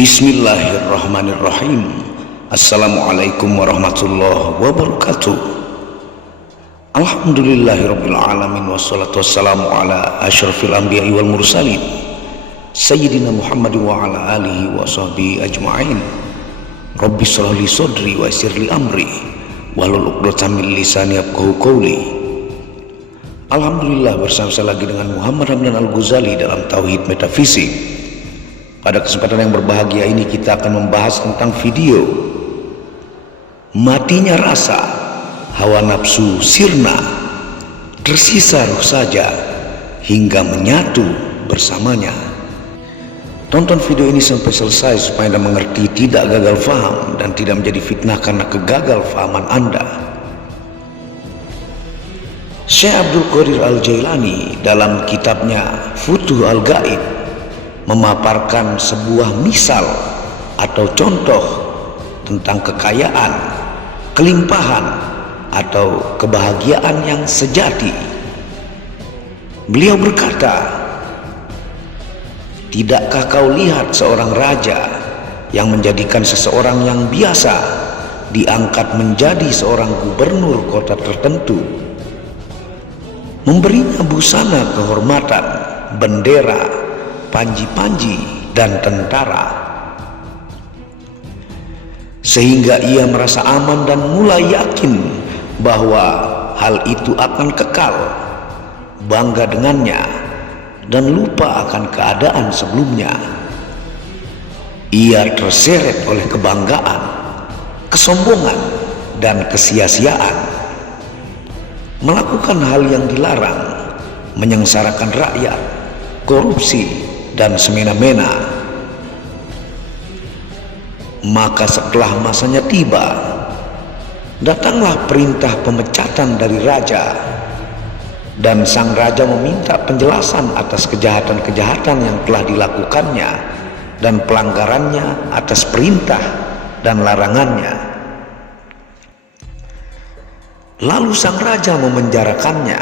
Bismillahirrahmanirrahim. Assalamualaikum warahmatullahi wabarakatuh. Alhamdulillahirabbil alamin wassalatu wassalamu ala asyrafil anbiya'i wal mursalin sayyidina Muhammadin wa ala alihi wa sahbihi ajma'in. Rabbi shrah li sadri wa yassir li amri wahlul 'uqdatam min lisani yafqahu qawli. Alhamdulillah, bersama lagi dengan Muhammad Hamdan Al-Ghazali dalam Tauhid Metafisik. Pada kesempatan yang berbahagia ini kita akan membahas tentang video matinya rasa, hawa nafsu sirna, tersisa ruh saja hingga menyatu bersamanya. Tonton video ini sampai selesai supaya Anda mengerti, tidak gagal faham dan tidak menjadi fitnah karena kegagal fahaman Anda. Syekh Abdul Qadir Al-Jailani dalam kitabnya Futuh Al-Ghaib memaparkan sebuah misal atau contoh tentang kekayaan, kelimpahan atau kebahagiaan yang sejati. Beliau berkata, "Tidakkah kau lihat seorang raja yang menjadikan seseorang yang biasa diangkat menjadi seorang gubernur kota tertentu, memberinya busana kehormatan, bendera, panji-panji dan tentara, sehingga ia merasa aman dan mulai yakin bahwa hal itu akan kekal, bangga dengannya dan lupa akan keadaan sebelumnya. Ia terseret oleh kebanggaan, kesombongan dan kesia-siaan, melakukan hal yang dilarang, menyengsarakan rakyat, korupsi dan semena-mena. Maka setelah masanya tiba, datanglah perintah pemecatan dari raja, dan sang raja meminta penjelasan atas kejahatan-kejahatan yang telah dilakukannya dan pelanggarannya atas perintah dan larangannya. Lalu sang raja memenjarakannya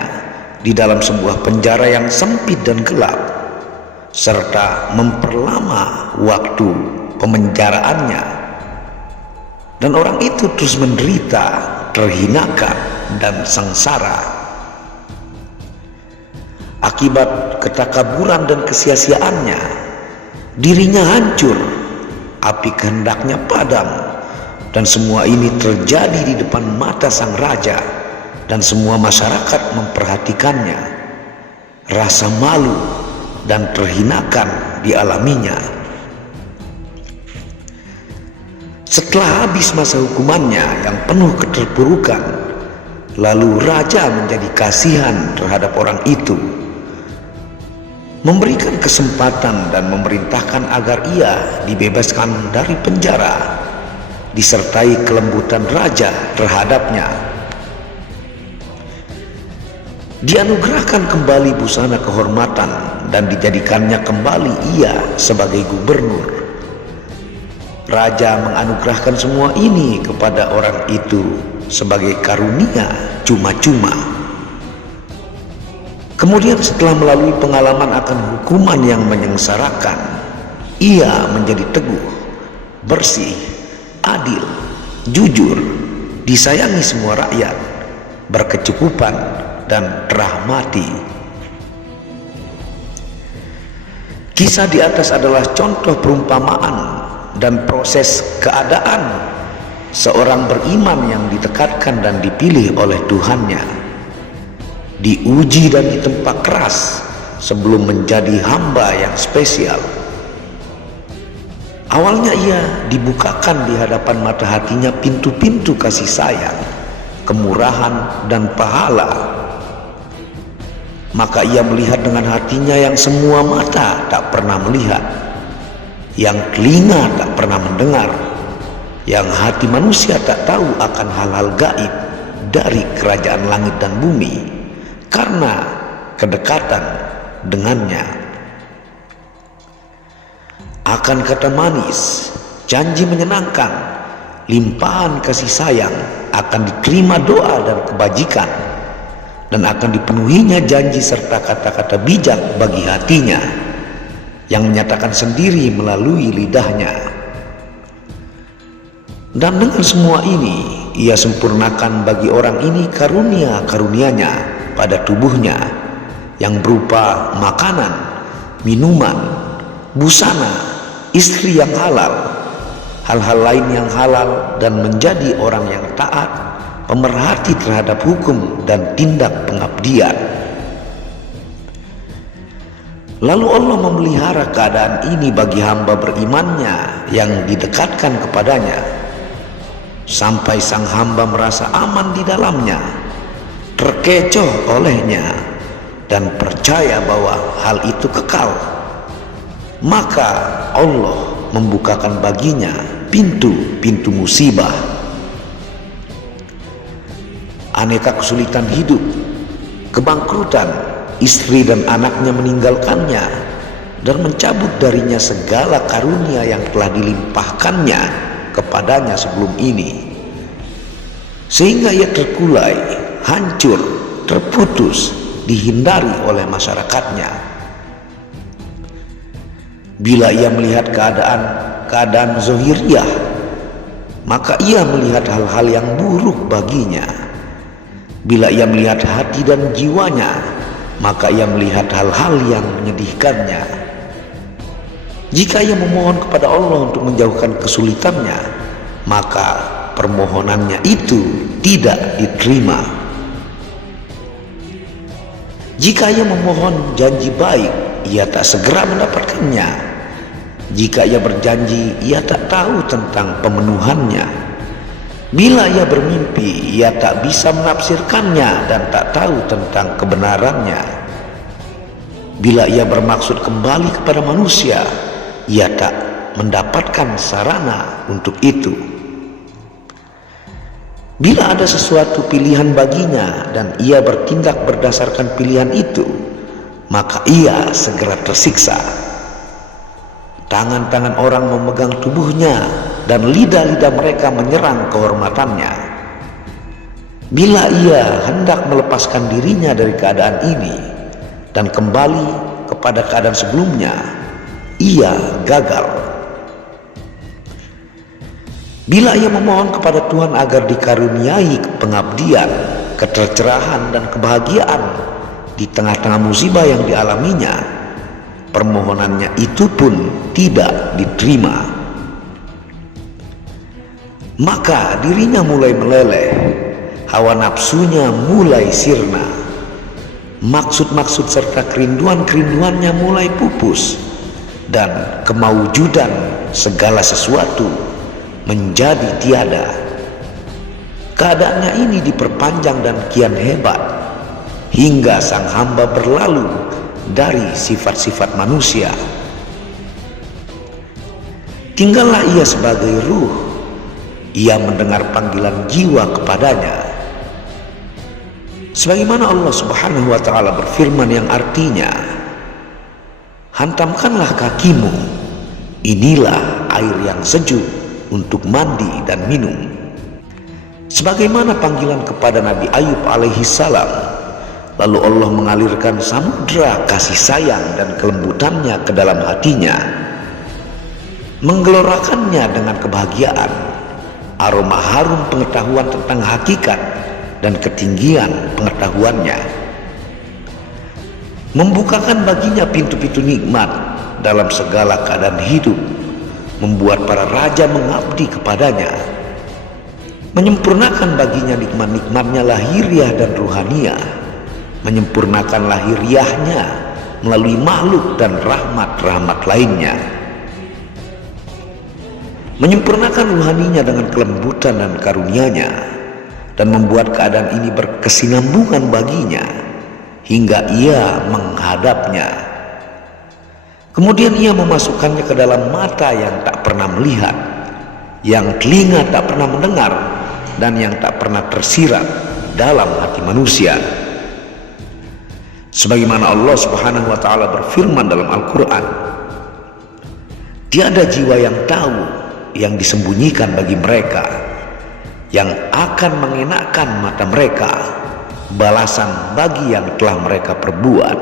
di dalam sebuah penjara yang sempit dan gelap, serta memperlama waktu pemenjaraannya, dan orang itu terus menderita, terhinakan dan sengsara. Akibat ketakaburan dan kesia-siaannya, dirinya hancur, api kehendaknya padam, dan semua ini terjadi di depan mata sang raja, dan semua masyarakat memperhatikannya. Rasa malu dan terhinakan dialaminya. Setelah habis masa hukumannya yang penuh keterpurukan, lalu raja menjadi kasihan terhadap orang itu, memberikan kesempatan dan memerintahkan agar ia dibebaskan dari penjara, disertai kelembutan raja terhadapnya. Dianugerahkan kembali busana kehormatan dan dijadikannya kembali ia sebagai gubernur. Raja menganugerahkan semua ini kepada orang itu sebagai karunia cuma-cuma. Kemudian setelah melalui pengalaman akan hukuman yang menyengsarakan, ia menjadi teguh, bersih, adil, jujur, disayangi semua rakyat, berkecukupan dan terahmati. Kisah di atas adalah contoh perumpamaan dan proses keadaan seorang beriman yang ditekadkan dan dipilih oleh Tuhannya, diuji dan ditempa keras sebelum menjadi hamba yang spesial. Awalnya ia dibukakan di hadapan mata hatinya pintu-pintu kasih sayang, kemurahan dan pahala. Maka ia melihat dengan hatinya yang semua mata tak pernah melihat, yang telinga tak pernah mendengar, yang hati manusia tak tahu akan hal-hal gaib dari kerajaan langit dan bumi, karena kedekatan dengannya. Akan kata manis, janji menyenangkan, limpahan kasih sayang, akan diterima doa dan kebajikan, dan akan dipenuhinya janji serta kata-kata bijak bagi hatinya. yang menyatakan sendiri melalui lidahnya. Dan dengan semua ini, ia sempurnakan bagi orang ini karunia-karunia-Nya pada tubuhnya yang berupa makanan, minuman, busana, istri yang halal, hal-hal lain yang halal, dan menjadi orang yang taat, pemerhati terhadap hukum dan tindak pengabdian. Lalu Allah memelihara keadaan ini bagi hamba berimannya yang didekatkan kepadanya, sampai sang hamba merasa aman di dalamnya, terkecoh olehnya, dan percaya bahwa hal itu kekal. Maka Allah membukakan baginya pintu-pintu musibah, aneka kesulitan hidup, kebangkrutan, istri dan anaknya meninggalkannya, dan mencabut darinya segala karunia yang telah dilimpahkannya kepadanya sebelum ini, sehingga ia terkulai, hancur, terputus, dihindari oleh masyarakatnya. Bila ia melihat keadaan zahiriyah, maka ia melihat hal-hal yang buruk baginya. Bila ia melihat hati dan jiwanya, maka ia melihat hal-hal yang menyedihkannya. Jika ia memohon kepada Allah untuk menjauhkan kesulitannya, maka permohonannya itu tidak diterima. Jika ia memohon janji baik, ia tak segera mendapatkannya. Jika ia berjanji, ia tak tahu tentang pemenuhannya. Bila ia bermimpi, ia tak bisa menafsirkannya dan tak tahu tentang kebenarannya. Bila ia bermaksud kembali kepada manusia, ia tak mendapatkan sarana untuk itu. Bila ada sesuatu pilihan baginya dan ia bertindak berdasarkan pilihan itu, maka ia segera tersiksa. Tangan-tangan orang memegang tubuhnya dan lidah-lidah mereka menyerang kehormatannya. Bila ia hendak melepaskan dirinya dari keadaan ini dan kembali kepada keadaan sebelumnya, ia gagal. Bila ia memohon kepada Tuhan agar dikaruniai pengabdian, ketercerahan, dan kebahagiaan di tengah-tengah musibah yang dialaminya, permohonannya itu pun tidak diterima. Maka dirinya mulai meleleh, hawa nafsunya mulai sirna, maksud-maksud serta kerinduan-kerinduannya mulai pupus, dan kemaujudan segala sesuatu menjadi tiada. Keadaannya ini diperpanjang dan kian hebat, hingga sang hamba berlalu dari sifat-sifat manusia. Tinggallah ia sebagai ruh. Ia mendengar panggilan jiwa kepadanya, sebagaimana Allah Subhanahu wa Ta'ala berfirman yang artinya, hantamkanlah kakimu, inilah air yang sejuk untuk mandi dan minum. Sebagaimana panggilan kepada Nabi Ayub alaihi salam, lalu Allah mengalirkan samudra kasih sayang dan kelembutannya ke dalam hatinya, menggelorakannya dengan kebahagiaan, aroma harum pengetahuan tentang hakikat dan ketinggian pengetahuannya, membukakan baginya pintu-pintu nikmat dalam segala keadaan hidup, membuat para raja mengabdi kepadanya, menyempurnakan baginya nikmat-nikmatnya lahiriah dan ruhaniah, menyempurnakan lahiriahnya melalui makhluk dan rahmat-rahmat lainnya, menyempurnakan ruhaninya dengan kelembutan dan karunia-Nya, dan membuat keadaan ini berkesinambungan baginya hingga ia menghadapnya. Kemudian ia memasukkannya ke dalam mata yang tak pernah melihat, yang telinga tak pernah mendengar, dan yang tak pernah tersirat dalam hati manusia. Sebagaimana Allah Subhanahu wa Ta'ala berfirman dalam Al-Quran, tiada jiwa yang tahu yang disembunyikan bagi mereka, yang akan mengenakkan mata mereka balasan bagi yang telah mereka perbuat.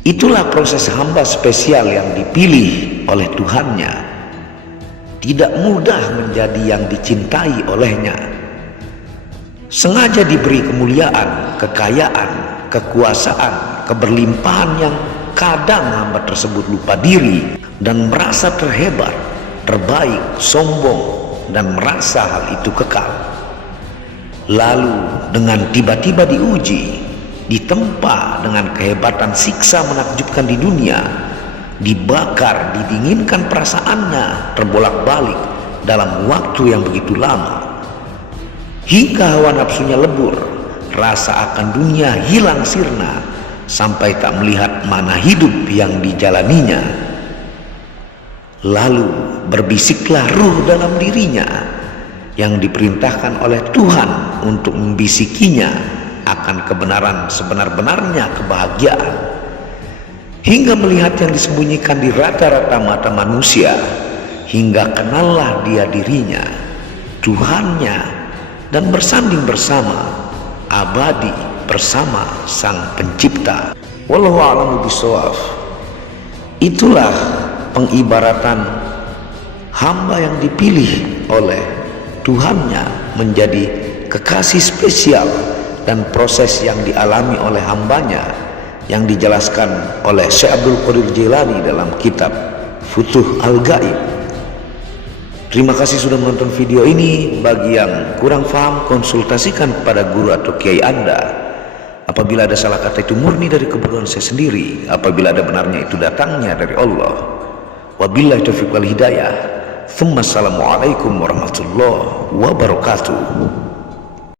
Itulah proses hamba spesial yang dipilih oleh Tuhannya. Tidak mudah menjadi yang dicintai olehnya. Sengaja diberi kemuliaan, kekayaan, kekuasaan, keberlimpahan yang kadang hamba tersebut lupa diri dan merasa terhebat, terbaik, sombong, dan merasa hal itu kekal. Lalu dengan tiba-tiba diuji, ditempa dengan kehebatan siksa menakjubkan di dunia, dibakar, didinginkan perasaannya terbolak-balik dalam waktu yang begitu lama, hingga hawa nafsunya lebur, rasa akan dunia hilang sirna, sampai tak melihat mana hidup yang dijalaninya. Lalu berbisiklah ruh dalam dirinya yang diperintahkan oleh Tuhan untuk membisikinya akan kebenaran sebenar-benarnya kebahagiaan, hingga melihat yang disembunyikan di rata-rata mata manusia, hingga kenallah dia dirinya, Tuhannya, dan bersanding bersama, abadi bersama Sang Pencipta. Wallahu a'lamu bishawab. Itulah pengibaratan hamba yang dipilih oleh Tuhannya menjadi kekasih spesial, dan proses yang dialami oleh hambanya yang dijelaskan oleh Syekh Abdul Qadir Jailani dalam kitab Futuh Al-Ghaib. Terima kasih sudah menonton video ini. Bagi yang kurang paham, konsultasikan kepada guru atau kiai Anda. Apabila ada salah kata, itu murni dari kebodohan saya sendiri. Apabila ada benarnya, itu datangnya dari Allah. Wabillahi taufiq wal hidayah. Assalamualaikum warahmatullahi wabarakatuh.